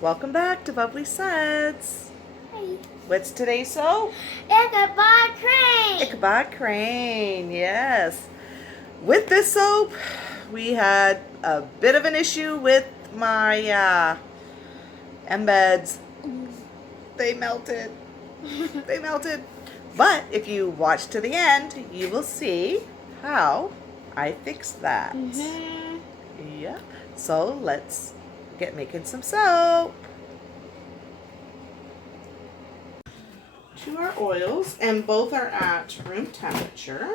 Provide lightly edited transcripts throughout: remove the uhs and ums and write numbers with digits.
Welcome back to Bubbly Suds. Hey. What's today's soap? Ichabod Crane. Ichabod Crane, yes. With this soap, we had a bit of an issue with my embeds. They melted. They melted. But if you watch to the end, you will see how I fixed that. Yeah. So let's get making some soap. To our oils, and both are at room temperature.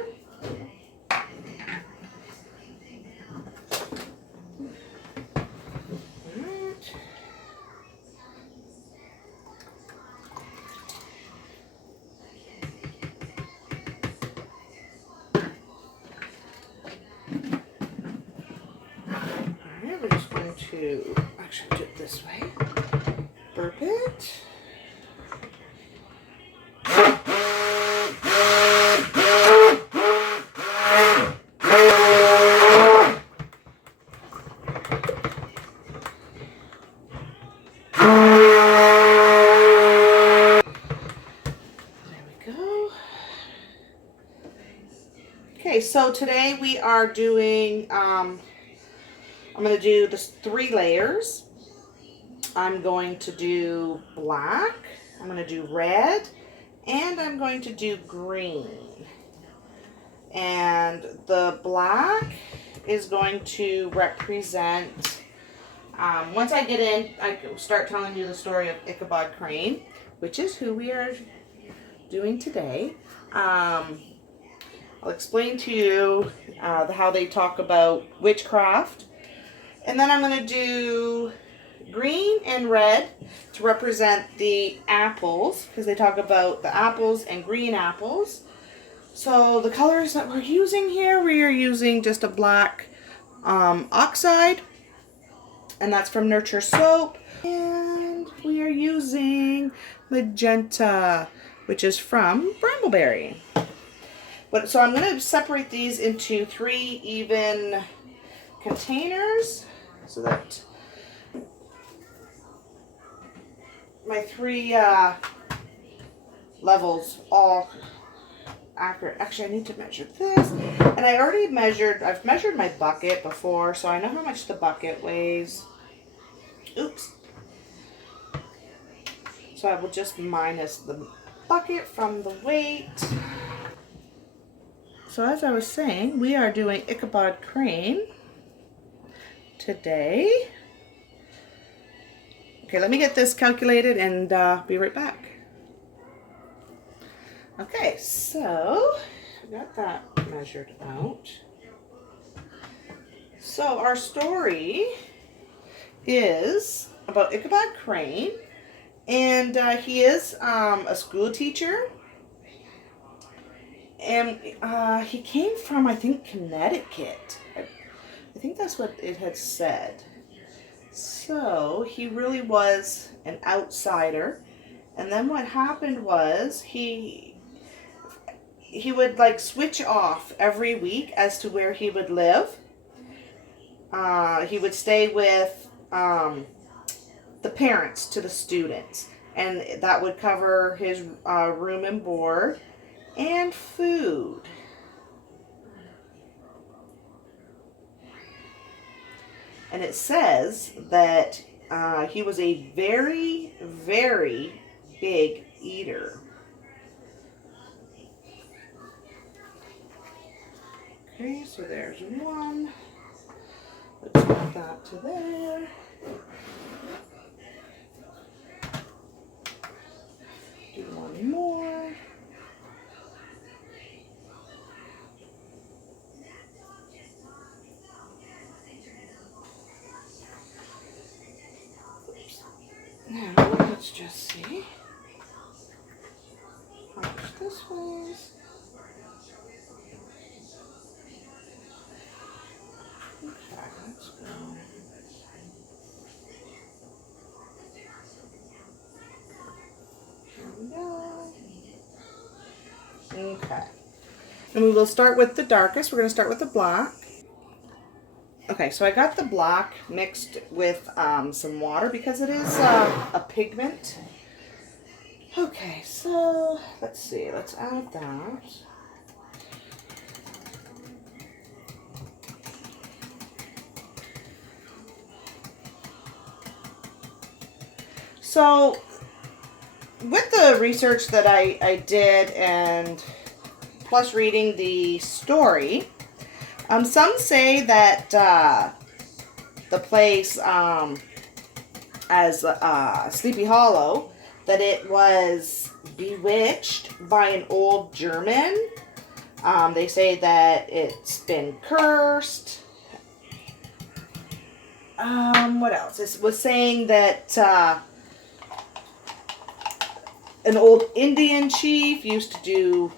Alright, we're just going to actually do it this way. Burp it. Okay, so today we are doing, I'm going to do the 3 layers. I'm going to do black, I'm going to do red, and I'm going to do green. And the black is going to represent, once I get in, I start telling you the story of Ichabod Crane, which is who we are doing today. I'll explain to you how they talk about witchcraft. And then I'm going to do green and red to represent the apples, because they talk about the apples and green apples. So the colors that we're using here, we are using just a black oxide, and that's from Nurture Soap. And we are using magenta, which is from Brambleberry. So I'm going to separate these into 3 even containers so that my 3 levels all accurate. Actually, I need to measure this. And I already measured, I've measured my bucket before, so I know how much the bucket weighs. Oops. So I will just minus the bucket from the weight. So as I was saying, we are doing Ichabod Crane today. Okay, let me get this calculated and be right back. Okay, so I got that measured out. So our story is about Ichabod Crane, and he is a school teacher. And he came from, I think, Connecticut. I think that's what it had said. So he really was an outsider. And then what happened was he would like switch off every week as to where he would live. He would stay with the parents to the students. And that would cover his room and board and food. And it says that he was a very, very big eater. Okay, so there's 1. Let's put that to there. Do 1 more. Now, let's just see how much this weighs. Okay, let's go. Here we go. Okay. And we will start with the darkest. We're going to start with the black. Okay, so I got the black mixed with some water because it is a pigment. Okay, so let's see. Let's add that. So with the research that I did and plus reading the story, some say that the place as Sleepy Hollow, that it was bewitched by an old German. They say that it's been cursed. What else? It was saying that an old Indian chief used to do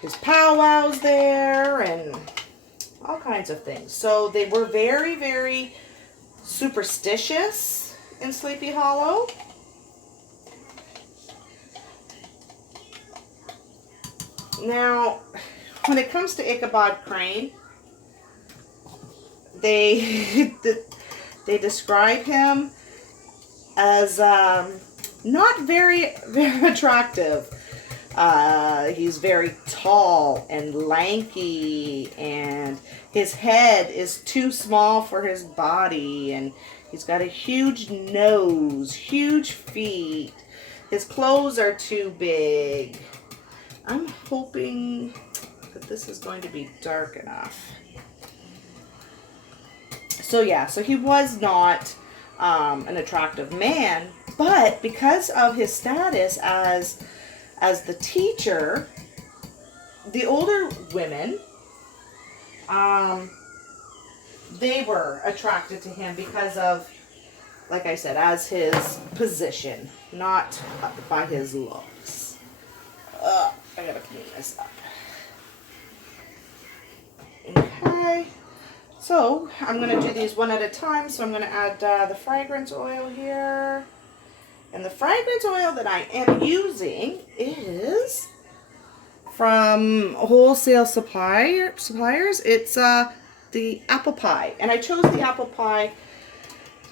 his powwows there and all kinds of things. So they were very, very superstitious in Sleepy Hollow. Now, when it comes to Ichabod Crane, they describe him as not very attractive. He's very tall and lanky, and his head is too small for his body, and he's got a huge nose, huge feet. His clothes are too big. I'm hoping that this is going to be dark enough. So yeah, so he was not an attractive man, but because of his status as the teacher, the older women, they were attracted to him because of, like I said, as his position, not by his looks. I gotta clean this up. Okay. So, I'm going to do these one at a time. So, I'm going to add the fragrance oil here. And the fragrance oil that I am using is from wholesale suppliers. It's the apple pie. And I chose the apple pie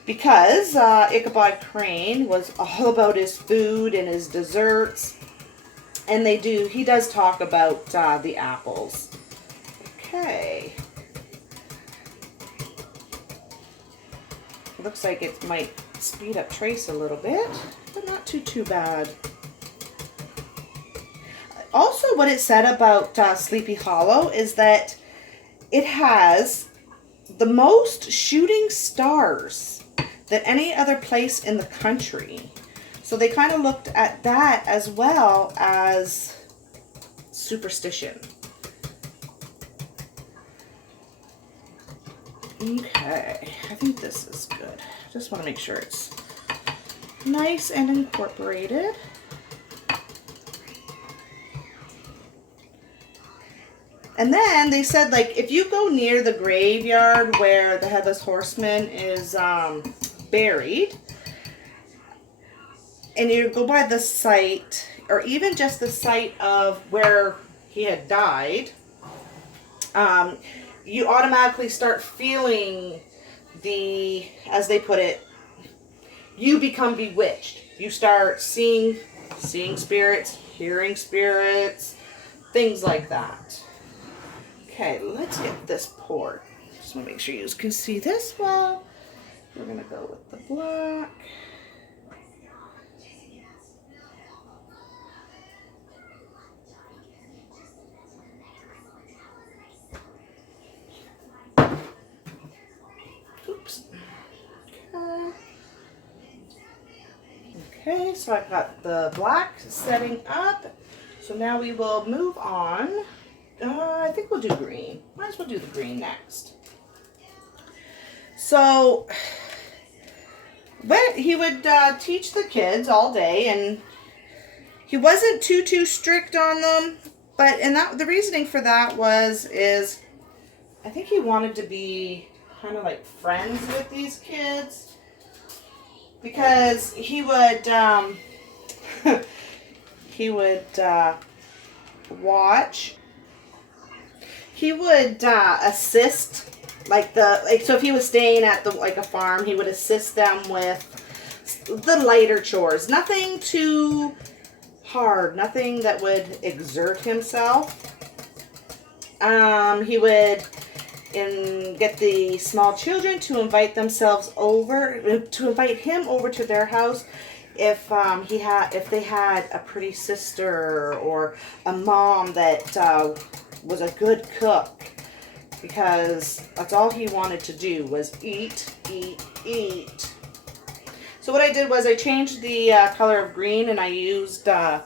because Ichabod Crane was all about his food and his desserts. And he does talk about the apples. Okay. Looks like it might speed up Trace a little bit, but not too bad. Also, what it said about Sleepy Hollow is that it has the most shooting stars than any other place in the country. So they kind of looked at that as well as superstition. Okay, I think this is good. Just want to make sure it's nice and incorporated. And then they said, like, if you go near the graveyard where the Headless Horseman is buried, and you go by the site, or even just the site of where he had died, you automatically start feeling as they put it, you become bewitched. You start seeing spirits, hearing spirits, things like that. Okay, let's get this poured. Just want to make sure you can see this well. We're going to go with the black. Oops. Okay, so I've got the black setting up. So now we will move on. I think we'll do green. Might as well do the green next. So, but he would teach the kids all day, and he wasn't too strict on them. But the reasoning for that is I think he wanted to be kind of like friends with these kids, because he would watch. He would assist So if he was staying at a farm, he would assist them with the lighter chores. Nothing too hard, nothing that would exert himself. He would get the small children to invite him over to their house if they had a pretty sister or a mom that was a good cook, because that's all he wanted to do was eat, eat, eat. So what I did was I changed the color of green, and I used the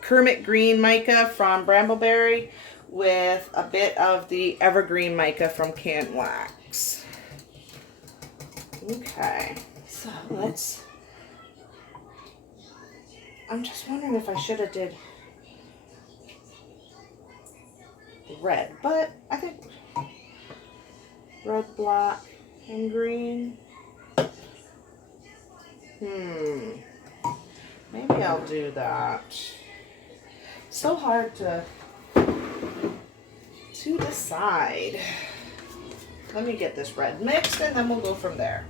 Kermit green mica from Brambleberry with a bit of the evergreen mica from Can Wax. Okay, so I'm just wondering if I should have did red, but I think red, black, and green. Maybe I'll do that. So hard to decide. Let me get this red mixed, and then we'll go from there.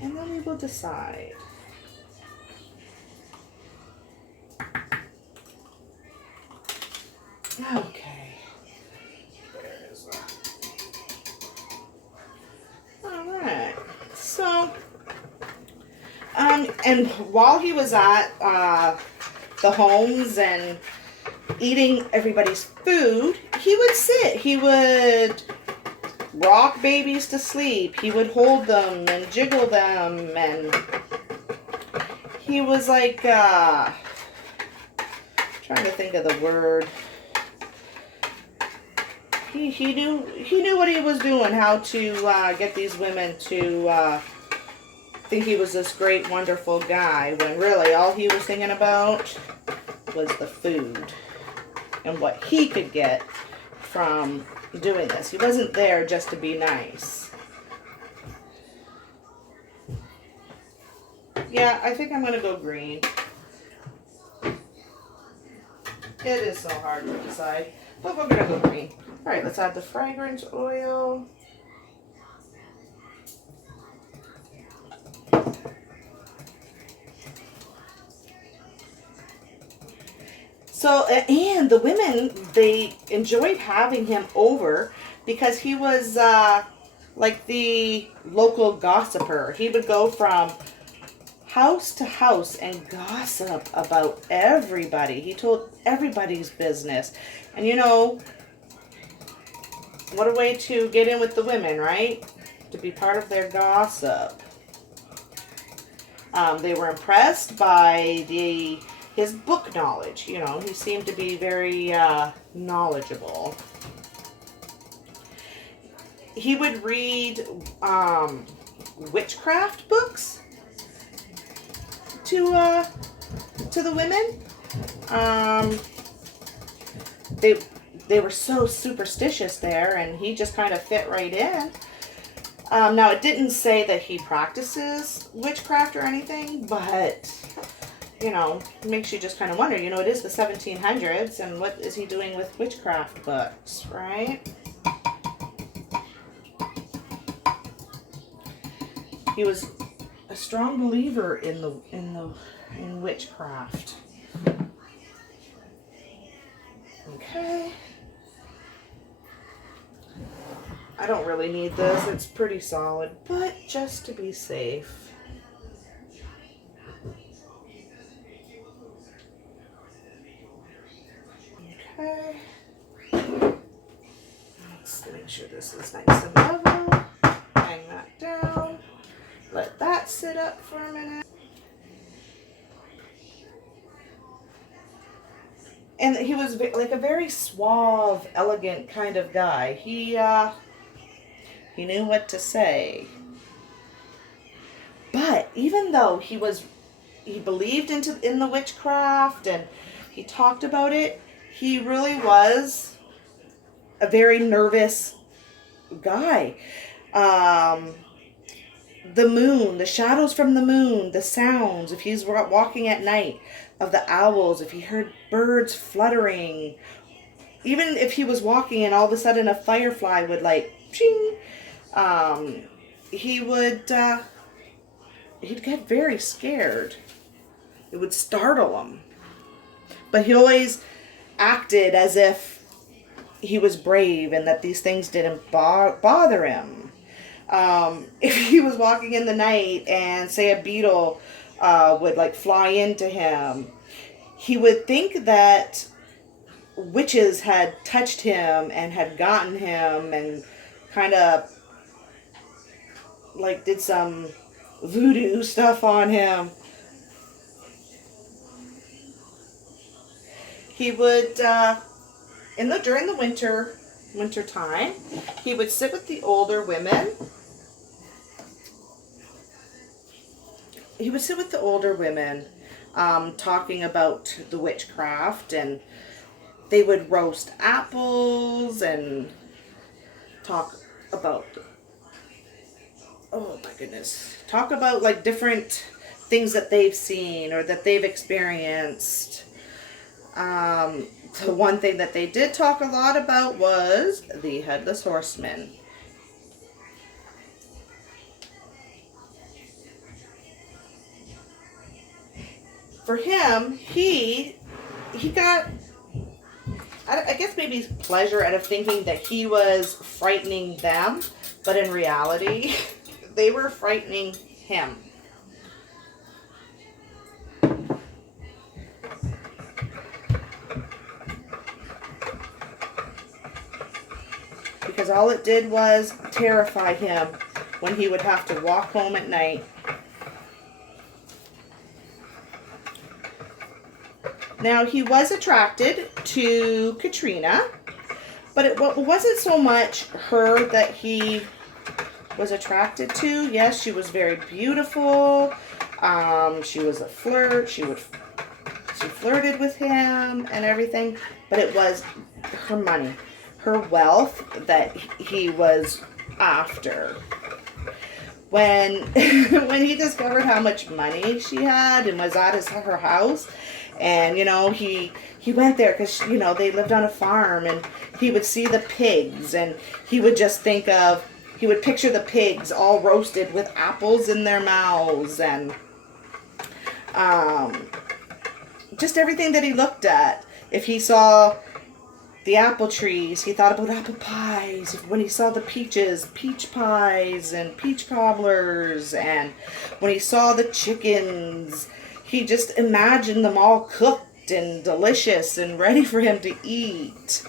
And then we will decide. Okay. There is that. All right. So, and while he was at the homes and eating everybody's food, he would sit. He would rock babies to sleep. He would hold them and jiggle them, and he was like trying to think of the word. He knew what he was doing, how to get these women to think he was this great, wonderful guy, when really all he was thinking about was the food and what he could get from doing this. He wasn't there just to be nice. Yeah, I think I'm going to go green. It is so hard to decide, but we're going to go green. All right, let's add the fragrance oil. So, and the women, they enjoyed having him over because he was like the local gossiper. He would go from house to house and gossip about everybody. He told everybody's business. And you know, what a way to get in with the women, right? To be part of their gossip. They were impressed by his book knowledge. You know, he seemed to be very knowledgeable. He would read witchcraft books to the women. They were so superstitious there, and he just kind of fit right in. Now, it didn't say that he practices witchcraft or anything, but, you know, it makes you just kind of wonder. You know, it is the 1700s, and what is he doing with witchcraft books, right? He was a strong believer in witchcraft. Okay. I don't really need this. It's pretty solid, but just to be safe. Okay. Let's make sure this is nice and level. Hang that down. Let that sit up for a minute. And he was like a very suave, elegant kind of guy. He knew what to say. But even though he believed in the witchcraft and he talked about it, he really was a very nervous guy. The moon, the shadows from the moon, the sounds, if he's walking at night, of the owls, if he heard birds fluttering, even if he was walking and all of a sudden a firefly would like, ching, he would, he'd get very scared. It would startle him. But he always acted as if he was brave and that these things didn't bother him. If he was walking in the night and say a beetle would like fly into him, he would think that witches had touched him and had gotten him and kind of like did some voodoo stuff on him. He would, during the winter time, he would sit with the older women. He would sit with the older women, talking about the witchcraft, and they would roast apples and talk about, oh my goodness, talk about like different things that they've seen or that they've experienced. The one thing that they did talk a lot about was the Headless Horseman. For him, he got, I guess maybe pleasure out of thinking that he was frightening them, but in reality, they were frightening him. Because all it did was terrify him when he would have to walk home at night. Now, he was attracted to Katrina, but it wasn't so much her that he was attracted to. Yes, she was very beautiful. She was a flirt. She flirted with him and everything, but it was her money, her wealth that he was after. When he discovered how much money she had and was at her house, and he went there because they lived on a farm, and he would see the pigs, and he would just he would picture the pigs all roasted with apples in their mouths, and just everything that he looked at. If he saw the apple trees, he thought about apple pies. When he saw the peaches, peach pies and peach cobblers. And when he saw the chickens, he just imagined them all cooked and delicious and ready for him to eat.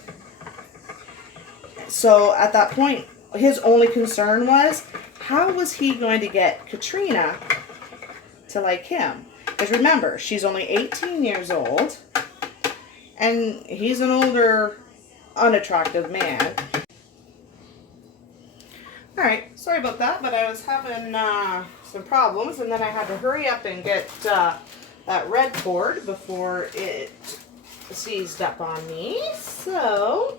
So at that point, his only concern was, how was he going to get Katrina to like him? Because remember, she's only 18 years old, and he's an older, unattractive man. Alright, sorry about that, but I was having some problems, and then I had to hurry up and get that red cord before it seized up on me. So,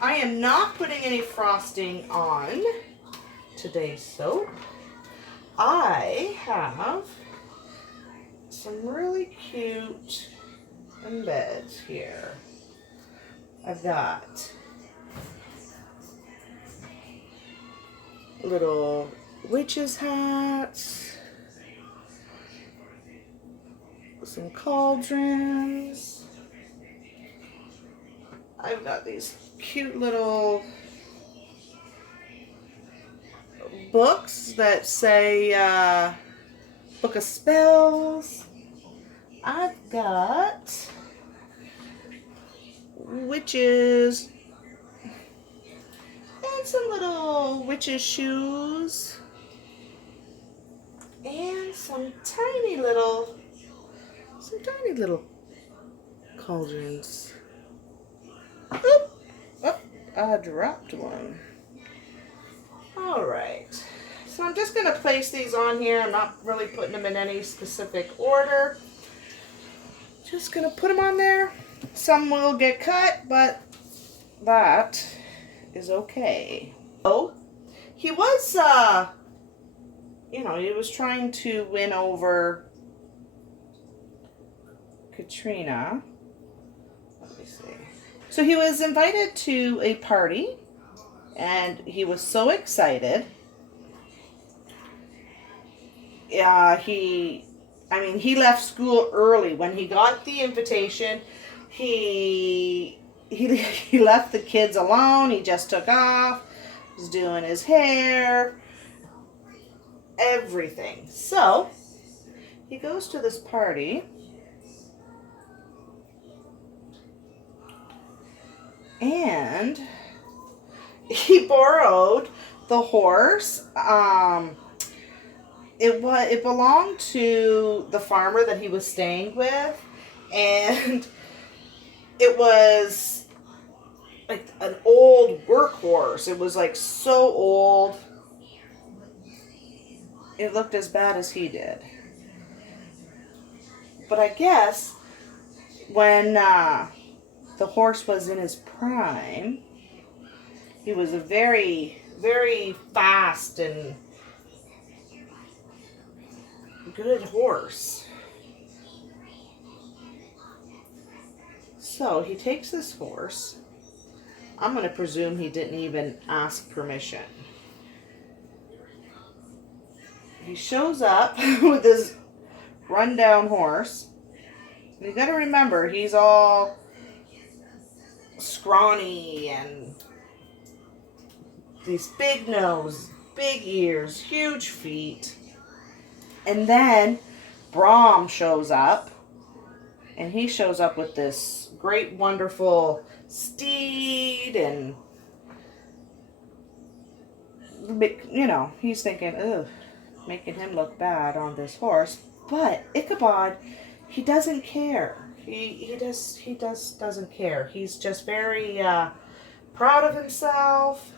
I am not putting any frosting on today's soap. I have some really cute embeds here. I've got little witches' hats, some cauldrons. I've got these cute little books that say Book of Spells. I've got witches and some little witches' shoes and some tiny little cauldrons. Oop, oh, I dropped one. Alright, so I'm just going to place these on here. I'm not really putting them in any specific order. Just going to put them on there. Some will get cut, but that is okay. Oh, he was, he was trying to win over Katrina. Let me see. So he was invited to a party, and he was so excited. He left school early. When he got the invitation, he left the kids alone. He just took off, was doing his hair, everything. So he goes to this party, and he borrowed the horse. It belonged to the farmer that he was staying with, and it was like an old workhorse. It was like so old. It looked as bad as he did. But I guess when the horse was in his prime, he was a very, very fast and good horse. So he takes this horse. I'm going to presume he didn't even ask permission. He shows up with this rundown horse. And you got to remember, he's all scrawny and these big nose, big ears, huge feet. And then Brom shows up, and he shows up with this great, wonderful steed, and, he's thinking, ugh, making him look bad on this horse. But Ichabod, he doesn't care. He doesn't care. He's just very proud of himself.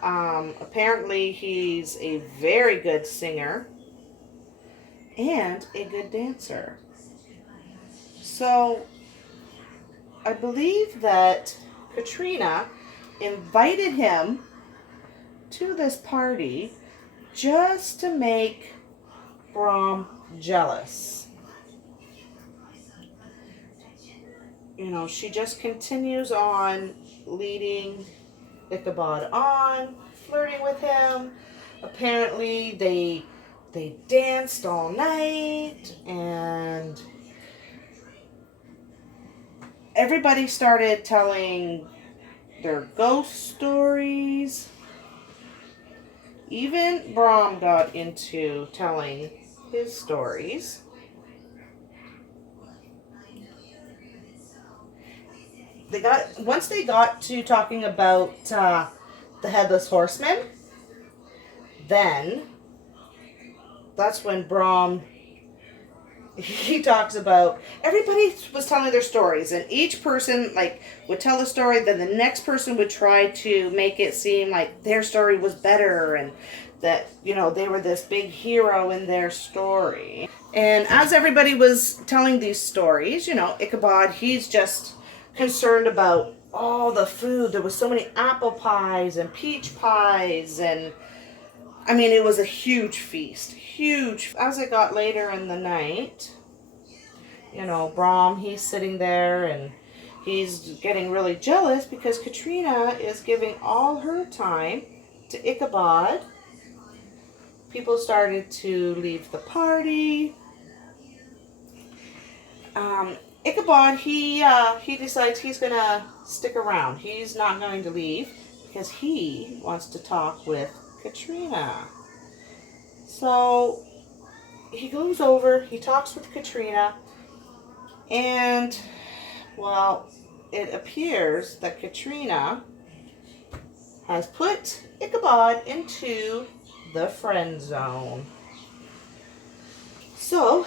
Apparently, he's a very good singer and a good dancer. So I believe that Katrina invited him to this party just to make Brom jealous. She just continues on leading Ichabod on, flirting with him. Apparently they danced all night, and everybody started telling their ghost stories. Even Brom got into telling his stories. Once they got to talking about the Headless Horseman, then that's when Brom, he talks about, everybody was telling their stories, and each person would tell a story, then the next person would try to make it seem like their story was better, and that they were this big hero in their story. And as everybody was telling these stories, Ichabod, he's just concerned about all the food. There was so many apple pies and peach pies, and it was a huge feast. Huge. As it got later in the night, Brom, he's sitting there and he's getting really jealous because Katrina is giving all her time to Ichabod. People started to leave the party. Ichabod, he decides he's going to stick around. He's not going to leave because he wants to talk with Katrina. So he goes over, he talks with Katrina, and, it appears that Katrina has put Ichabod into the friend zone. So,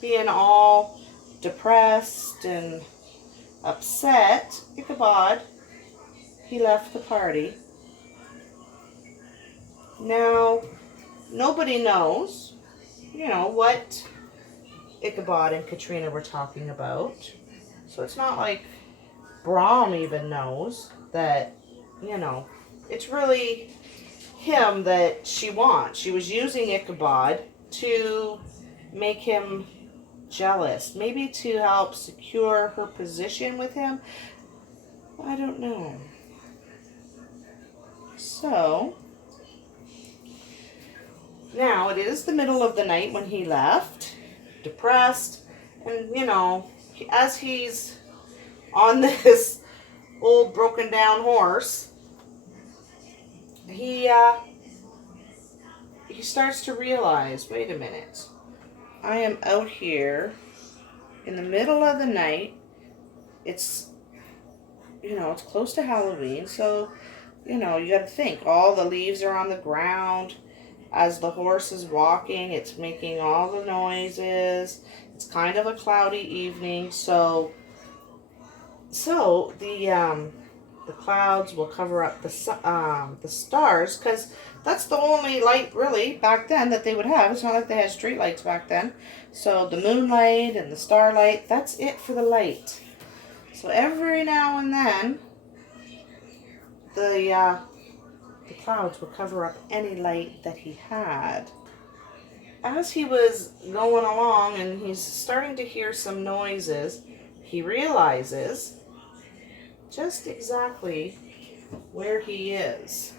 being all depressed and upset, Ichabod, he left the party. Now, nobody knows, what Ichabod and Katrina were talking about. So it's not like Brom even knows that, it's really him that she wants. She was using Ichabod to make him jealous, maybe to help secure her position with him. I don't know. So, now it is the middle of the night when he left, depressed, and as he's on this old broken down horse, he starts to realize, wait a minute, I am out here in the middle of the night. It's it's close to Halloween, so you got to think all the leaves are on the ground. As the horse is walking, it's making all the noises. It's kind of a cloudy evening, so the clouds will cover up the stars, because that's the only light really back then that they would have. It's not like they had street lights back then. So the moonlight and the starlight, that's it for the light. So every now and then, the clouds would cover up any light that he had. As he was going along and he's starting to hear some noises, he realizes just exactly where he is.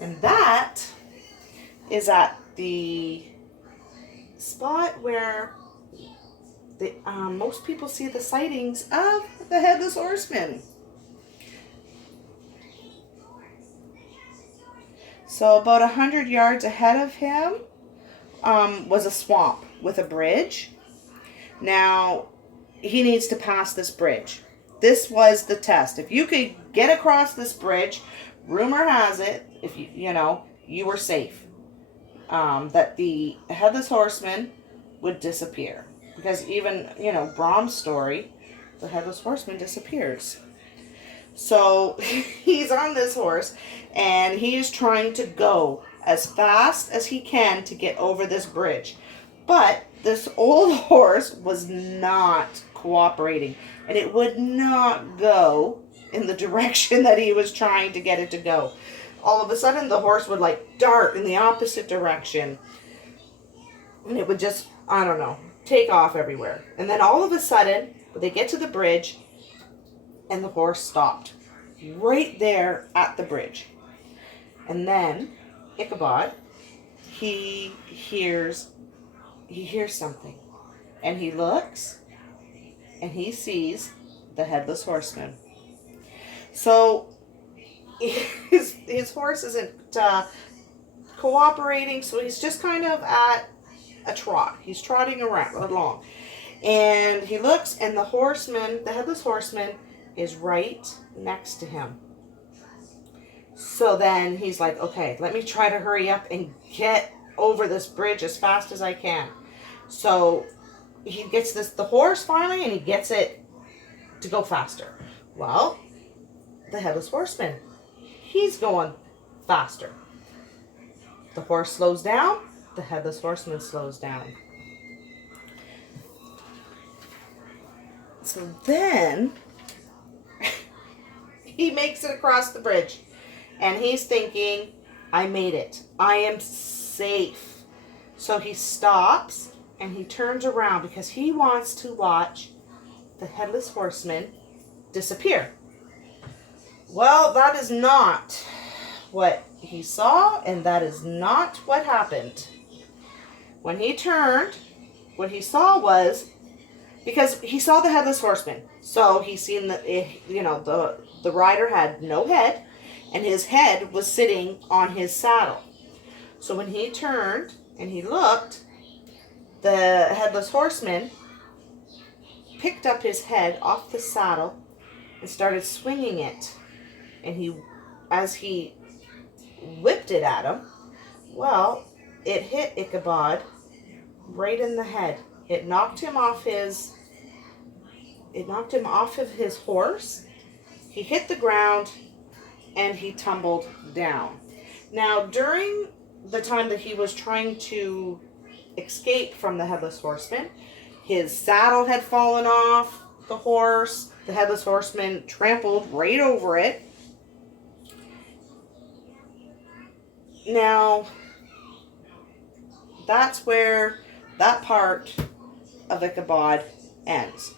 And that is at the spot where most people see the sightings of the Headless Horseman. So about 100 yards ahead of him was a swamp with a bridge. Now, he needs to pass this bridge. This was the test. If you could get across this bridge, rumor has it, if you were safe, that the Headless Horseman would disappear. Because even, Brahm's story, the Headless Horseman disappears. So he's on this horse, and he is trying to go as fast as he can to get over this bridge. But this old horse was not cooperating, and it would not go in the direction that he was trying to get it to go. All of a sudden, the horse would dart in the opposite direction, and it would just, I don't know, take off everywhere. And then all of a sudden, they get to the bridge, and the horse stopped right there at the bridge. And then Ichabod, he hears something, and he looks, and he sees the Headless Horseman. So his horse isn't cooperating, so he's just kind of at a trot. He's trotting along, and he looks, and the Headless Horseman, is right next to him. So then he's like, okay, let me try to hurry up and get over this bridge as fast as I can. So he gets the horse finally, and he gets it to go faster. Well, the Headless Horseman, he's going faster. The horse slows down, the Headless Horseman slows down. So then he makes it across the bridge, and he's thinking, I made it. I am safe. So he stops, and he turns around because he wants to watch the Headless Horseman disappear. Well, that is not what he saw, and that is not what happened. When he turned, what he saw was, because he saw the Headless Horseman, so he seen the rider had no head, and his head was sitting on his saddle. So when he turned and he looked, the Headless Horseman picked up his head off the saddle and started swinging it. And as he whipped it at him, well, it hit Ichabod right in the head. It knocked him off of his horse. He hit the ground, and he tumbled down. Now, during the time that he was trying to escape from the Headless Horseman, his saddle had fallen off the horse. The Headless Horseman trampled right over it. Now, that's where that part of Ichabod ends.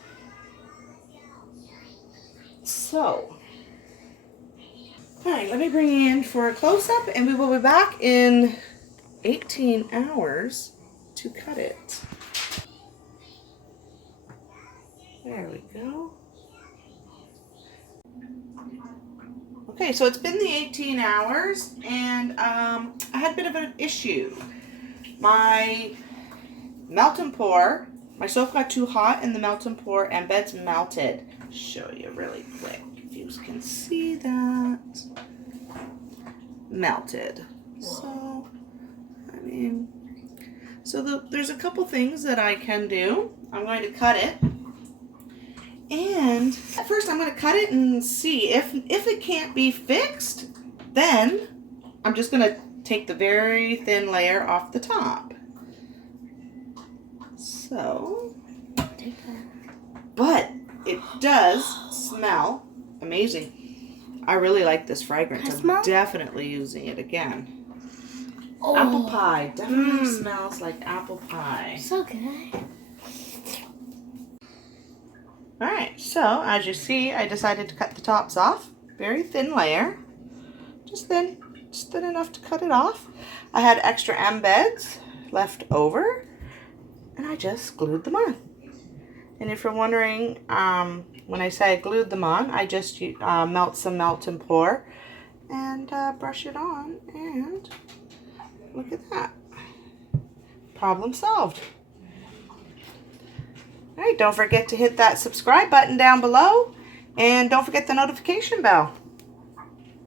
So, all right, let me bring you in for a close-up, and we will be back in 18 hours to cut it. There we go. Okay, so it's been the 18 hours, and I had a bit of an issue. My melt and pour, my soap got too hot, and the melt and pour embeds melted. Show you really quick if you can see that. Melted. So, I mean, there's a couple things that I can do. I'm going to cut it. And at first I'm going to cut it and see if it can't be fixed, then I'm just going to take the very thin layer off the top. So, but it does smell amazing. I really like this fragrance. I'm definitely using it again. Oh. Apple pie. Definitely smells like apple pie. So good. Alright, so as you see, I decided to cut the tops off. Very thin layer. Just thin enough to cut it off. I had extra embeds left over, and I just glued them on. And if you're wondering, when I say I glued them on, I just melt and pour and brush it on, and look at that. Problem solved. All right, don't forget to hit that subscribe button down below, and don't forget the notification bell.